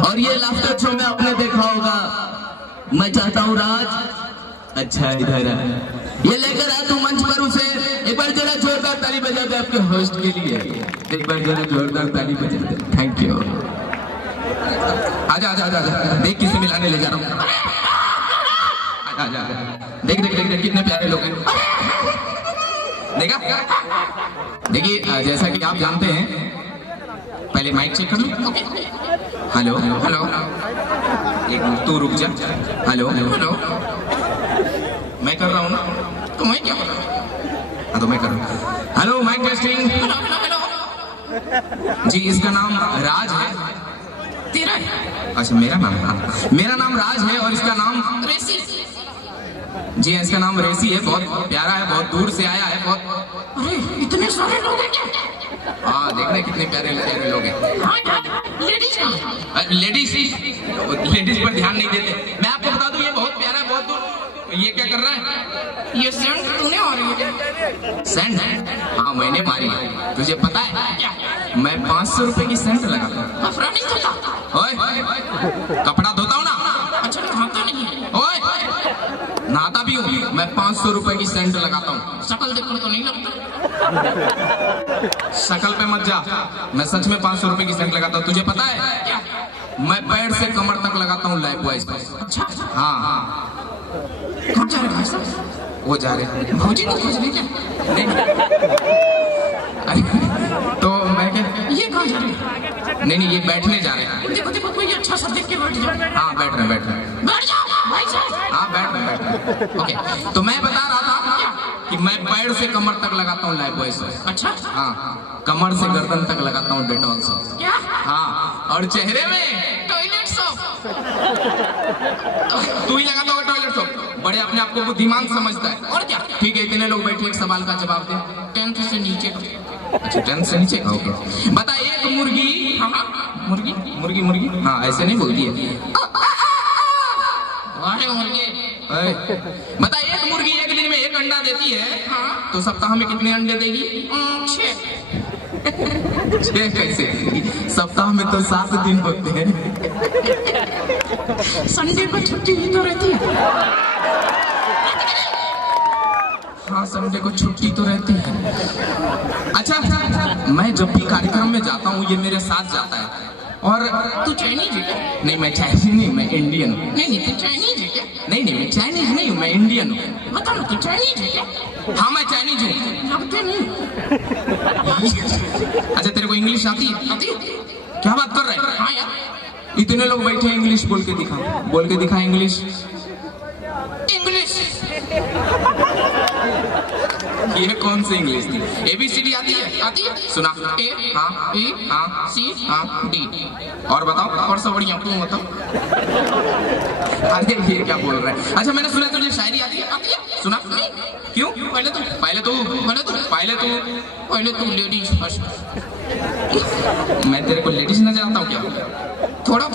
और ये laughter show में आपने देखा होगा, मैं चाहता हूँ राज, अच्छा इधर है, ये लेकर आ तू मंच पर उसे। एक बार जरा जोरदार ताली बजा दे आपके होस्ट के लिए, एक बार जरा जोरदार ताली बजा दे। Thank you. आजा आजा आजा, देख किसे मिलाने ले जा रहा हूँ। आजा आजा, देख देख देख कितने प्यारे लोग हैं, देखा। देखिए जैसा कि आप जानते हैं, पहले माइक चेक कर लो। हेलो हेलो, एक तू रुक जा। हेलो हेलो, मैं कर रहा हूँ ना, तो मैं क्या कर रहा हूँ? हाँ तो मैं कर रहा हूँ। Hello mic testing. जी इसका नाम राज है। तेरा है? अच्छा मेरा नाम, हाँ मेरा नाम राज है और इसका नाम रेसी। जी इसका नाम रेसी है, बहुत प्यारा है, बहुत दूर से आया है, बहुत। अरे इतने सारे लोग हैं क्या? हाँ देख रहे कितने प्यारे प्यारे लोग हैं। लेडीज पर ध्यान नहीं देते। मैं आपको बता दूं ये बहुत प्यारा है, बहुत दूर। ये क्या कर रहा है? ये सेंट तूने मारी है? सेंट? हाँ मैंने मारी है। तुझे पता है क्या? मैं 500 रुपए की सेंट लगाता हूँ। कपड़ा नहीं धोता? ओए कपड़ा धोता हूँ ना। अच्छा नहाता नहीं है? ओए नहाता भी हूँ। मैं 500 रुपए की सेंट लगाता हूँ। शकल देखकर तो नहीं लगता। शकल पे मत जा, मैं सच में 500 रुपए की सेंट लगाता हूँ। तुझे पता है क्या? मैं पैर से कमर तक लगाता हूँ लाइफ बॉयज। अच्छा हाँ हाँ। कौन जा रहे हैं? वो जा रहे हैं भौजी को खोजने क्या? नहीं तो मैं क्या, ये कहाँ जा रहे हैं? नहीं नहीं ये बैठने जा रहे हैं। देखो देखो कोई अच्छा सा देख के बैठ जाओ। हाँ बैठ रहे बैठ जाओ भाई साहब। हाँ बैठ रहे। ओके तो मैं बता रहा था कि मैं पैर से कमर तक लगाता हूँ लाइफ बॉय से। अच्छा हाँ कमर से गर्दन तक लगाता हूँ डेटॉल से। क्या? हाँ और चेहरे में टॉयलेट सोप। तू ही लगाता होगा टॉयलेट सोप, बड़े अपने आप को बुद्धिमान समझता है। और क्या? ठीक है इतने लोग बैठे, एक सवाल का जवाब दे। 10 से नीचे। अच्छा 10 से नीचे का ओके। बता एक मुर्गी, हाँ मुर्गी मुर्गी मुर्गी, हाँ ऐसे नहीं बोलती है। मुर्गी बता एक मुर्गी एक दिन में 1 अंडा देती है, हाँ तो सप्ताह में कितने अंडे देगी? 6। 6 कैसे? सप्ताह में तो 7 दिन होते हैं। संडे को छुट्टी ही तो रहती है। हाँ संडे को छुट्टी तो रहती है। अच्छा मैं जब भी कार्यक्रम में जाता हूँ ये मेरे साथ जाता है। और तू चाइनीज है क्या? नहीं मैं चाइनीज नहीं, मैं इंडियन हूँ। नहीं तू चाइनीज है क्या? नहीं नहीं मैं चाइनीज नहीं हूँ, मैं इंडियन हूँ। बता ना तू चाइनीज है क्या? हाँ मैं चाइनीज हूँ। लगते नहीं। अच्छा तेरे को इंग्लिश आती है? क्या बात कर रहे हैं? हाँ यार इतने लोग बैठे हैं, इंग्लिश बोल के दिखा इंग्लिश। ये कौन सी इंग्लिश थी? ABCD आती है? आती है सुना। A हाँ B हाँ C हाँ D। और बताओ और सब बढ़िया तू बताओ। अरे ये क्या बोल रहा है? अच्छा मैंने सुना तुझे शायरी आती है? आती है सुना। क्यों? पहले तू लेडीज फर्स्ट। मैं तेरे को लेडीज नजर आता हूँ क्या? थोड़ा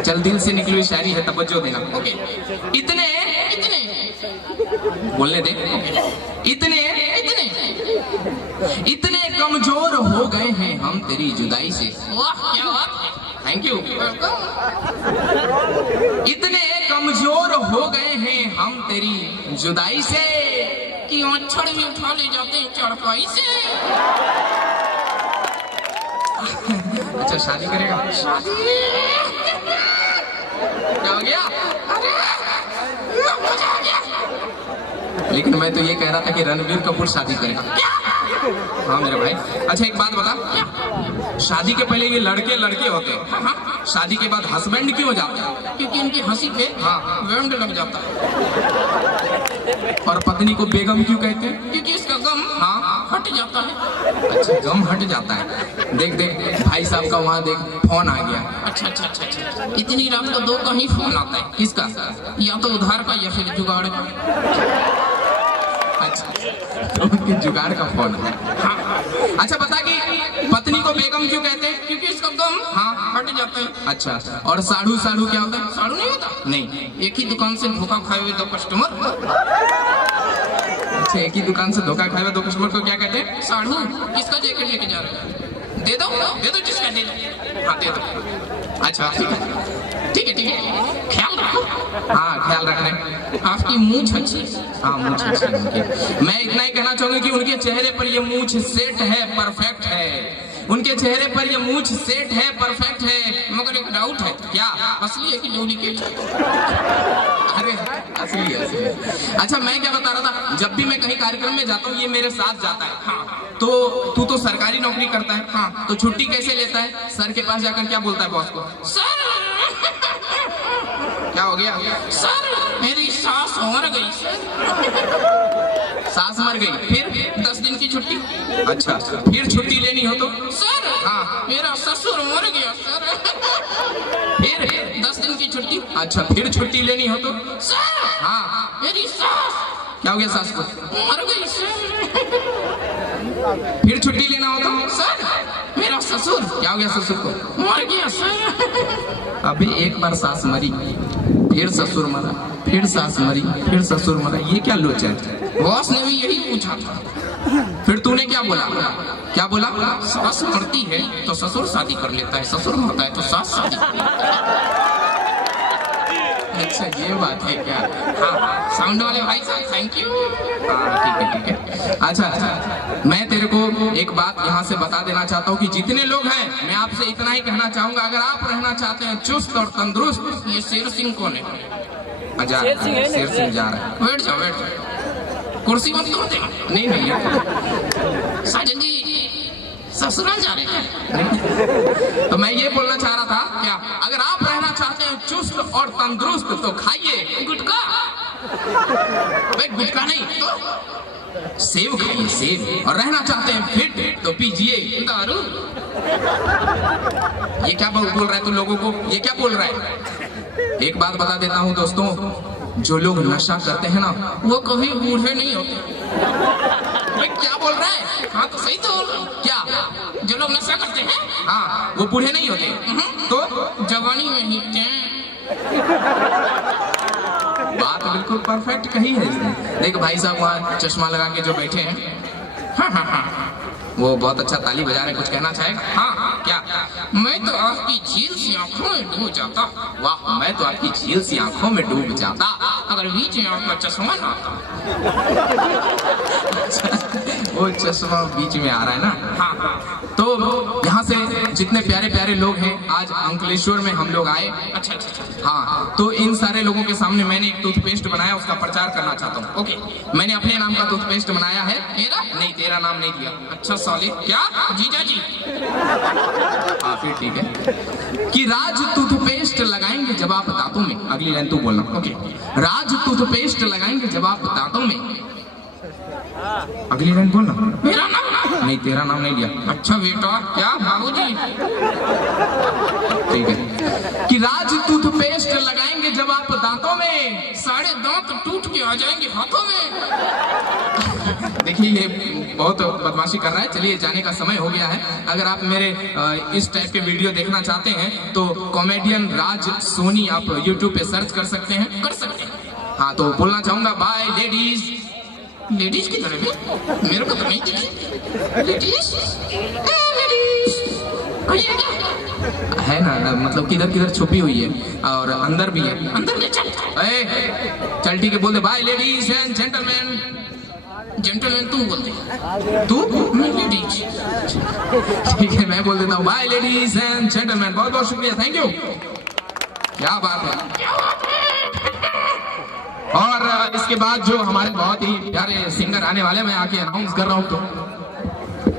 चल दिल से निकली हुई शायरी है, तवज्जो देना। ओके इतने बोलने दे। इतने कमजोर हो गए हैं हम तेरी जुदाई से। वाह क्या बात, थैंक यू। इतने कमजोर हो गए हैं हम तेरी जुदाई से कि मच्छर में उठा ले जाते हैं चारपाई से। अच्छा शादी करेगा? शादी क्या हो गया? लेकिन मैं तो ये कह रहा था कि रणबीर कपूर शादी करेगा। हाँ मेरे भाई। अच्छा एक बात बता, शादी के पहले ये लड़के होते हैं, शादी के बाद हस्बैंड क्यों हो जाते हैं? क्योंकि इनकी हंसी पे बैंड लग जाता है। और पत्नी को बेगम क्यों कहते हैं? क्योंकि इसका गम हट जाता है। अच्छा गम हट जाता है। देख भाई साहब का वहाँ देख फोन आ गया। अच्छा इतनी रात को 2 का ही फोन आता है। किसका? या तो उधार का या फिर जुगाड़ का। अच्छा तो उनके जुगाड़ का फोन है। हाँ। अच्छा बता कि पत्नी को बेगम क्यों कहते हैं? क्योंकि इसका गम हट जाता है। अच्छा और साढ़ू क्या होता है? साढ़ू नहीं होता। नहीं एक ही दुकान से धोखा खाए हुए 2 कस्टमर। अच्छा एक ही दुकान से धोखा खाए हुए 2 कस्टमर को क्या कहते हैं? साढ़ू। किसका जैकेट लेके जा रहे हैं? दे दो जिसका दे दो। हाँ दे दो। अच्छा ठीक है ख्याल रखो। हाँ ख्याल रखने। आपकी मूंछ अच्छी। हाँ मूंछ अच्छी है उनकी। मैं इतना ही कहना चाहूंगा कि उनके चेहरे पर ये मूंछ सेट है, परफेक्ट है। उनके चेहरे पर ये मूंछ सेट है, परफेक्ट है। मगर एक डाउट है, क्या असली है कि डुप्लीकेट? अरे असली है। अच्छा मैं क्या बता रहा था, जब भी मैं कहीं कार्यक्रम में जाता हूँ ये मेरे साथ जाता है। हाँ तो तू तो सरकारी नौकरी करता है। हाँ तो छुट्टी कैसे लेता है? सर के पास जाकर क्या बोलता है बॉस को? सर क्या हो गया? सर मेरी सास मर गई। सास मर गई, फिर 10 दिन की छुट्टी। अच्छा फिर छुट्टी लेनी हो तो? सर हाँ मेरा ससुर मर गया सर। फिर 10 दिन की छुट्टी। अच्छा फिर छुट्टी लेनी हो तो? सर हाँ मेरी सास। क्या हो गया सास को? मर गई सर। फिर छुट्टी लेना हो तो? सर मेरा ससुर। क्या हो गया ससुर को? मर गया सर। अभी एक बार सास मरी, फिर ससुर मरा, फिर सास मरी, फिर ससुर मरा, ये क्या लोचा है? बॉस ने भी यही पूछा था। फिर तूने क्या बोला? क्या बोला? सास मरती है तो ससुर शादी कर लेता है, ससुर मरता है तो सास शादी कर लेता है। अच्छा ये बात है क्या? हाँ साउंड वाले भाई साहब थैंक यू। हाँ ठीक है। अच्छा मैं तेरे को एक बात यहाँ से बता देना चाहता हूँ कि जितने लोग हैं मैं आपसे इतना ही कहना चाहूंगा, अगर आप रहना चाहते हैं चुस्त और तंदुरुस्त। ये शेर सिंह कौन है? शेर सिंह जा रहा है। बैठ जाओ कुर्सी मत तोड़ देना। नहीं साजन जी ससुराल जा रहे हैं। तो मैं ये बोलना चाह रहा था, क्या अगर आप रहना चाहते हैं चुस्त और तंदुरुस्त तो खाइए गुटखा। भाई गुटखा नहीं तो सेब खाइए, सेब। और रहना चाहते हैं फिट तो पीजिए दारू। ये क्या बोल रहा है तू लोगों को? ये क्या बोल रहा है? एक बात बता देता हूँ दोस्तों, जो लोग नशा करते हैं ना वो कभी बूढ़े नहीं होते। क्या बोल रहा है? हाँ तो सही तो क्या? जो लोग नशा करते हैं हाँ वो बूढ़े नहीं होते, तो जवानी में ही बात बिल्कुल परफेक्ट कही है इसने। देख भाई साहब वहाँ चश्मा लगा के जो बैठे हैं, हाँ वो बहुत अच्छा ताली बजा रहे, कुछ कहना चाहेगा? हाँ क्या? मैं तो आपकी झील सी आंखों में डूब जाता। वाह मैं तो आपकी झील सी आंखों में डूब जाता अगर बीच में आपका चश्मा ना आता। वो चश्मा बीच में आ रहा है ना। हाँ तो यहाँ से जितने प्यारे प्यारे लोग हैं आज अंकलेश्वर में हम लोग आए। अच्छा हाँ तो इन सारे लोगों के सामने मैंने एक टूथपेस्ट बनाया, उसका प्रचार करना चाहता हूँ। ओके मैंने अपने नाम का टूथपेस्ट बनाया है। मेरा नहीं, तेरा नाम नहीं दिया। अच्छा सॉरी क्या जीजा जी? हाँ फिर ठीक है कि राज टूथपेस्ट लगाएंगे जब आप दांतों में। अगली लाइन तू बोलना। ओके राज टूथपेस्ट लगाएंगे जब आप दांतों में। अगली लाइन बोलना। मेरा नाम नहीं, तेरा नाम नहीं लिया। अच्छा बेटा क्या बाबूजी? ठीक है कि राज टूथपेस्ट लगाएंगे जब आप दांतों में, सारे दांत टूट के आ जाएंगे हाथों में। देखिए ये बहुत बदमाशी कर रहा है। चलिए जाने का समय हो गया है। अगर आप मेरे इस टाइप के वीडियो देखना चाहते हैं तो कॉमेडियन राज सोनी आप यूट्यूब पे सर्च कर सकते हैं। हाँ तो बोलना चाहूंगा बाय लेडीज। लेडीज की तरह भी मेरे को तो नहीं दिखी। लेडीज है ना, मतलब किधर किधर छुपी हुई है और अंदर भी है। अंदर में चल ठीक है बोल दे bye ladies and gentlemen. Gentleman तू बोलते, तू लेडीज। ठीक है मैं बोल देता हूँ बाय लेडीज एंड जेंटलमैन। बहुत बहुत शुक्रिया, थैंक यू। क्या बात है। और इसके बाद जो हमारे बहुत ही प्यारे सिंगर आने वाले, मैं आके अनाउंस कर रहा हूँ। तो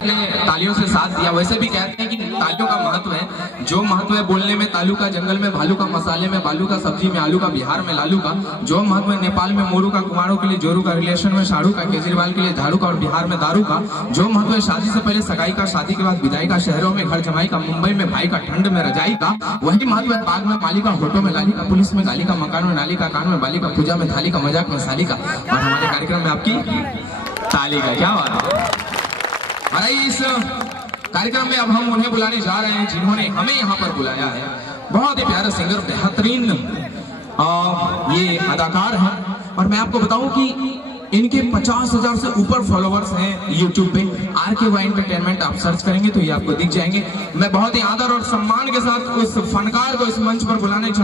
तालियों से साथ दिया। वैसे भी कहते हैं कि तालियों का महत्व है, जो महत्व है बोलने में तालू का, जंगल में भालू का, मसाले में बालू का, सब्जी में आलू का, बिहार में लालू का। जो महत्व है नेपाल में मोरू का, कुमारों के लिए जोरू का, रिलेशन में शाहरुख का, केजरीवाल के लिए झाड़ू का और बिहार में दारू का। जो महत्व है शादी से पहले सगाई का, शादी के बाद विदाई का, शहरों में घर जमाई का, मुंबई में भाई का, ठंड में रजाई का। वही महत्व है बाग में माली का, होटो में लाली का, पुलिस में गाली का, मकान में नाली का, कान में बाली का, पूजा में थाली का, मजाक में साली का और हमारे कार्यक्रम में आपकी ताली का। क्या बात है। और इस कार्यक्रम में अब हम उन्हें बुलाने जा रहे हैं जिन्होंने हमें यहाँ पर बुलाया है। बहुत ही प्यारे सिंगर, बेहतरीन ये अदाकार हैं। और मैं आपको बताऊं कि इनके 50,000 से ऊपर फॉलोवर्स हैं यूट्यूब पे। RKY एंटरटेनमेंट आप सर्च करेंगे तो ये आपको दिख जाएंगे। मैं बहुत ही आदर और सम्मान के साथ उस फनकार को इस मंच पर बुलाने जा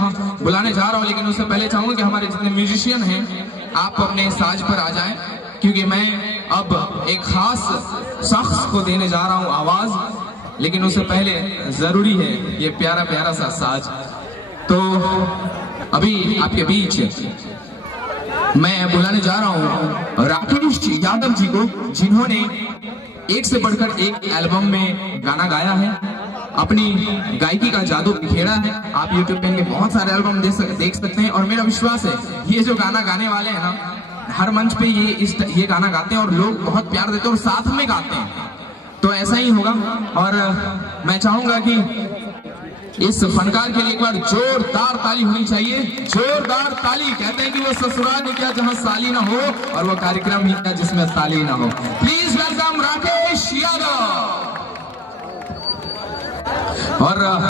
रहा हूँ, लेकिन उससे पहले चाहूंगा कि हमारे जितने म्यूजिशियन हैं आप अपने साज पर आ जाएं, क्योंकि मैं अब एक खास शख्स को देने जा रहा हूँ आवाज, लेकिन उससे पहले जरूरी है ये प्यारा प्यारा सा साज। तो अभी आपके बीच मैं बुलाने जा रहा हूँ राकेश यादव जी को, जिन्होंने एक से बढ़कर एक एल्बम में गाना गाया है, अपनी गायकी का जादू बिखेरा है। आप यूट्यूब पे इनके बहुत सारे एल्बम देख सकते हैं, और मेरा विश्वास है ये जो गाना गाने वाले हैं ना, हर मंच पे ये गाना गाते हैं और लोग बहुत प्यार देते हैं और साथ में गाते हैं, तो ऐसा ही होगा। और मैं चाहूंगा कि इस फनकार के लिए एक बार जोरदार ताली होनी चाहिए। जोरदार ताली। कहते हैं कि वो ससुराल नहीं क्या जहां साली ना हो, और वो कार्यक्रम ही क्या जिसमें साली ना हो। Please welcome Rakesh Yadav. और